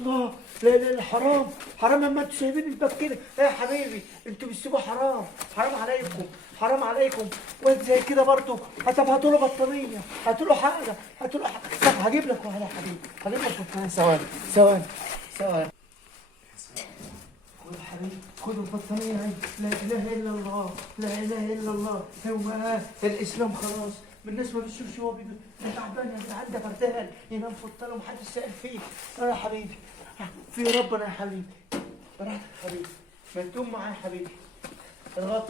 الله، لا لا لا، حرام حرام اما انتوا سايبين الباب كده. ايه يا حبيبي انتوا بتسيبوه؟ حرام حرام عليكم، حرام عليكم. وانت زي كده برضه. طب هاتوا له بطانيه، هاتوا له حاجه، هاتوا له حاجه. طب هجيب لك واحده يا حبيبي، هجيب لك بطانيه. ثواني ثواني ثواني. خد يا حبيبي، خد البطانيه اهي. لا اله الا الله، لا اله الا الله. هو الاسلام خلاص. الناس ما بتشوفش هو بيقول انت تعبان، انت عندك بردان، ينام في الطاوله ومحدش سائل فيك. يا حبيبي في ربنا يا حبيبي. براحتك يا حبيبي، ما تقوم معايا يا حبيبي. اضغط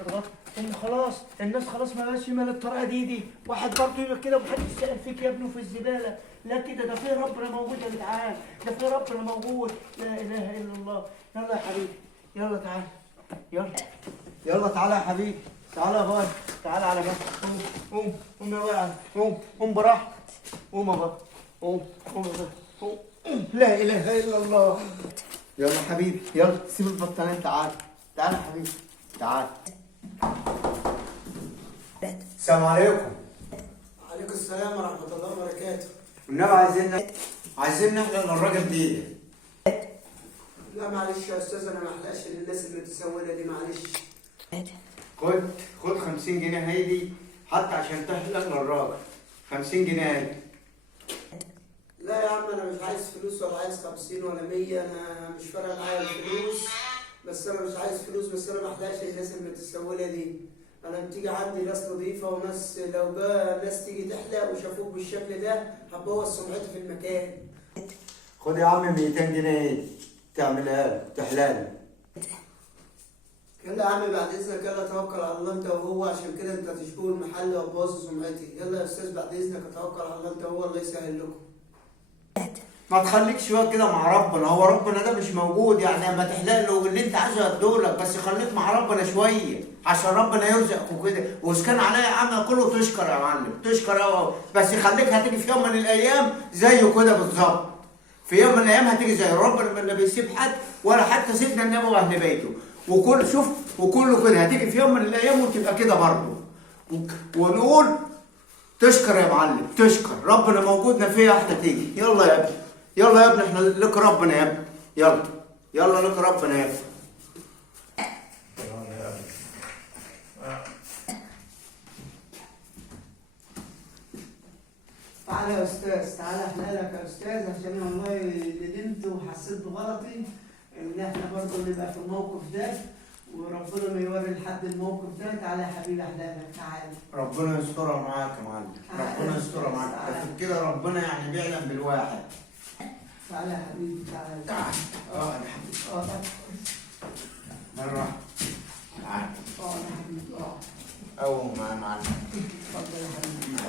اضغط. ان خلاص الناس خلاص ما بقاش يمال الطريقه دي. واحد برضه يبقى كده ومحدش سائل فيك يا ابنه في الزباله. لا كده، ده في ربنا موجود يا جدعان، ده في ربنا موجود. لا اله الا الله. يلا يا حبيبي، يلا تعالى، يلا يلا تعالى يا حبيبي، تعالى يا غالي، تعالى على مهلك. قوم قوم قوم يا وقع، قوم قوم براحتك. قوم يا بابا، قوم قوم يا بابا، قوم. لا اله الا الله. يلا حبيبي، يلا سيب البطانيه. تعالى تعالى يا حبيبي، تعالى. السلام عليكم. وعليكم السلام ورحمة الله وبركاته. والنبي عايزين نحلق للراجل دي. لا معلش يا أستاذ، أنا ما أحلقش للناس المتسولة دي، معلش. خد 50 جنيه هيدي حتى عشان تحلق للراجل. 50 جنيه هيدي. لا يا عم، أنا مش عايز فلوس ولا عايز 50 ولا 100، أنا مش فارقة معايا الفلوس، بس أنا مش عايز فلوس، بس أنا ما أحلقش للناس المتسولة دي. أنا بتيجي عندي ناس نظيفة، وناس لو جا ناس تيجي تحلق وشافوك بالشكل ده هتبوظ سمعتي في المكان. خد يا عم 200 جنيه هيدي تعملها له، تحلق له. يلا يا عم بعد اذنك، يلا توكل على الله انت وهو، عشان كده انت تشبهوا المحل وتبوظوا سمعتي. يلا يا استاذ بعد اذنك توكل على الله انت وهو، الله يسهل لكم. ما تخليك شويه كده مع ربنا، هو ربنا ده مش موجود يعني اما تحلق له اللي انت عايزه هدولك، بس خليك مع ربنا شويه عشان ربنا يرزقك وكده. واذا كان عليا عمل كله تشكر يا معلم، تشكر أوي. بس خليك هتيجي في يوم من الايام زيه كده بالظبط. في يوم من الايام هتيجي زي ربنا، ما بيسيب حد ولا حتى سيدنا النبي واهل بيته. وكل شوف وكله كده هتيجي في يوم من الايام وتبقى كده برضه. ونقول تشكر يا معلم، تشكر ربنا موجودنا فيه واحده تيجي. يلا يا ابني، يلا يا ابني، احنا لك ربنا يا ابني. يلا يلا لك ربنا يا ابني. تعالى يا استاذ، تعالى احلالك يا استاذ، عشان والله ندمت وحسيت بغلطي ان احنا برضه نبقى في الموقف ده، وربنا ما يوري لحد الموقف ده. تعالى يا حبيبي احلالك، تعالى. ربنا يسترها معاك يا معلم، ربنا يسترها معاك. ده كده ربنا يعني بيعلم بالواحد. تعالى يا حبيبي، تعالى تعال. يا حبيبي. مرة. تعال. يا حبيبي قوم يا معلم. اتفضل يا حبيبي.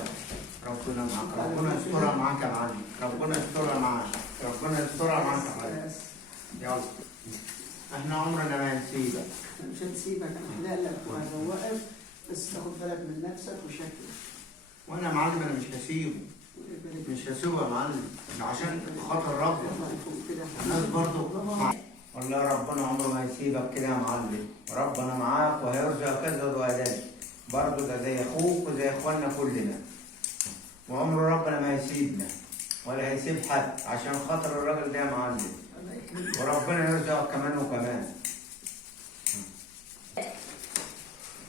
ربنا معاك، ربنا يسترها معاك يا معلم، ربنا يسترها معاك، ربنا يسترها معاك يا معلم. يلا احنا عمرنا ما هنسيبك. مش هنسيبك، انا هحلق وهزوقك، بس تاخد بالك من نفسك وشكلك. وانا يا معلم انا مش هسيبه، مش هسيبه يا معلم عشان خاطر ربنا. الناس برضه والله ربنا عمره ما هيسيبك كده يا معلم، ربنا معاك وهيرزقك كذا وهداك برضه. ده زي اخوك وزي اخواننا كلنا، وعمره ربنا ما هيسيبنا ولا هيسيب حد عشان خاطر الراجل ده يا معلم. وربنا يرزقك كمان وكمان.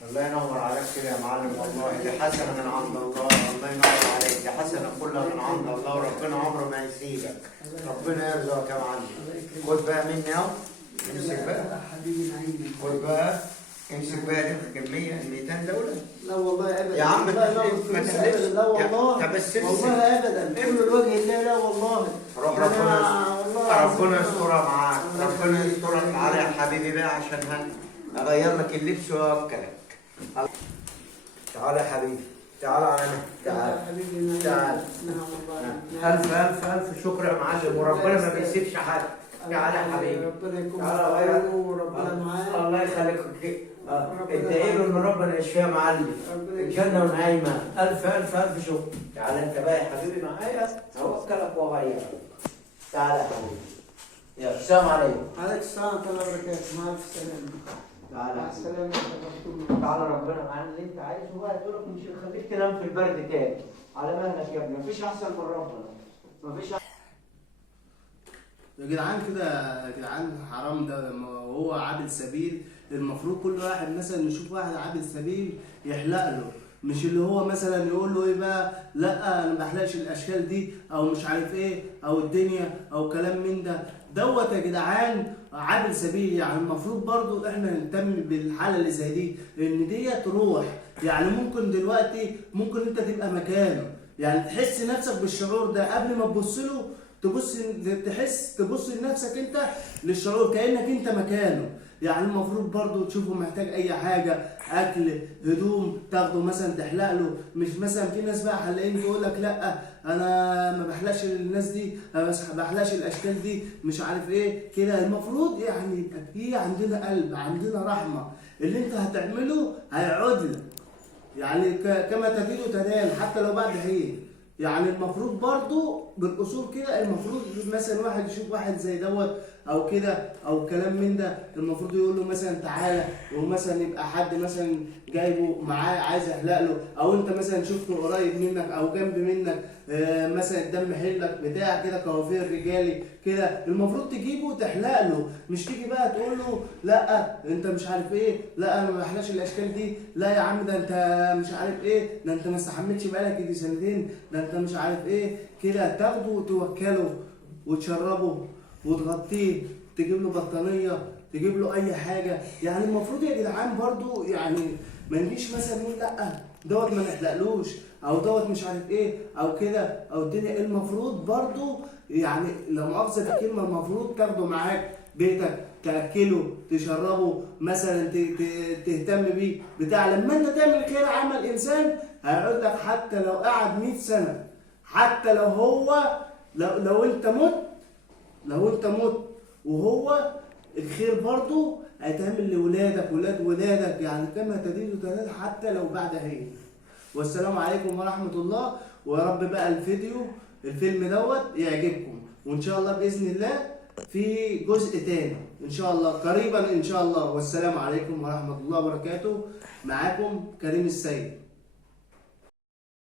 الله ينور عليك كده يا معلم، والله دي حسنه من عند الله. الله ينور عليك، دي حسنه كلها من عند الله، وربنا عمره ما يسيبك. ربنا يرزقك يا معلم. خد بقى مني اهو، امسك بقى حبيبي نعيمك. خد بقى، امسك بقى دي الكميه ال 200 دول. لا والله ابدا يا عم ما تحلفش. لا والله، طب بس والله ابدا، كل الوجه الله. لا والله ربنا يسترها معاك، ربنا يسترها. تعالى يا حبيبي بقى عشان اغير لك اللبس واوكلك. تعالى يا حبيبي، تعالى على مهلك، تعالى تعالى. الف الف الف شكر يا معلم، وربنا ما بيسيبش حد. تعالى يا حبيبي، ربنا يكون تعالى وربنا معاك. الله يخليك. ادعي له ان ربنا يشفيه يا معلم، الجنه ونعيمه. الف الف الف شكر. تعالى انت بقى يا حبيبي معايا، هوكلك واغيرك. تعالى يا حبيبي، يلا السلام عليكم. عليك السلام ورحمه الله وبركاته. مع الف سلامه. تعالى مع السلامه يا دكتور. تعالى ربنا معانا اللي انت عايزه بقى. تقول لك مش هخليك تنام في البرد تاني. على مهلك يا ابني، مفيش احسن من ربنا، مفيش يا جدعان كده، يا جدعان حرام ده، ما هو عابد سبيل. المفروض كل واحد مثلا يشوف واحد عابد سبيل يحلق له، مش اللي هو مثلا يقول له ايه بقى، لا انا ما بحلقش الاشكال دي او مش عارف ايه او الدنيا او كلام من ده دوت. يا جدعان عابد سبيل، يعني المفروض برضو احنا نهتم بالحاله اللي زي دي، لان ديت روح. يعني ممكن دلوقتي ممكن انت تبقى مكانه، يعني تحس نفسك بالشعور ده قبل ما تبص له، تبص لنفسك انت للشعور كانك انت مكانه. يعني المفروض برضو تشوفه محتاج اي حاجه، اكل، هدوم، تاخده مثلا تحلق له. مش مثلا في ناس بقى حلاقين تقول لك لا انا ما بحلقش للناس دي، أنا ما بحلقش الاشكال دي، مش عارف ايه كده. المفروض يعني يبقى في عندنا قلب، عندنا رحمه، اللي انت هتعمله هيعود لك، يعني كما تدين تدان حتى لو بعد حين. يعني المفروض برضو بالاصول كده، المفروض مثلا واحد يشوف واحد زي دوت او كده او كلام من ده، المفروض يقول له مثلا تعالى، ومثلا يبقى حد مثلا جايبه معاه عايز يحلق له، او انت مثلا شفته قريب منك او جنب منك، مثلا الدم حلك بتاع كده كوافير رجالي كده، المفروض تجيبه وتحلق له. مش تيجي بقى تقول له لا انت مش عارف ايه، لا انا ما بحلقش الاشكال دي، لا يا عم ده انت مش عارف ايه، ده انت ما استحملتش بقالك يجي سنتين، ده انت مش عارف ايه كده. تاخده وتوكله وتشربه وتغطيه، تجيب له بطانيه، تجيب له اي حاجه. يعني المفروض يا جدعان برضو يعني ما نجيش مثلا نقول لا دوت ما نحلقلوش او دوت مش عارف ايه او كده او الدنيا. المفروض برضو يعني لا مؤاخذه الكلمه، المفروض تاخده معاك بيتك، تاكله، تشربه، مثلا تهتم بيه بتاع. لما انت تعمل خير عمل انسان هيقعد لك حتى لو قعد 100 سنه، حتى لو هو لو انت مت وهو الخير برضه هيتعمل لولادك ولاد ولادك، يعني كما تدين تدين حتى لو بعد حين. والسلام عليكم ورحمة الله. ويا رب بقى الفيلم دوت يعجبكم، وان شاء الله بإذن الله في جزء تاني ان شاء الله قريبا ان شاء الله. والسلام عليكم ورحمة الله وبركاته. معاكم كريم السيد.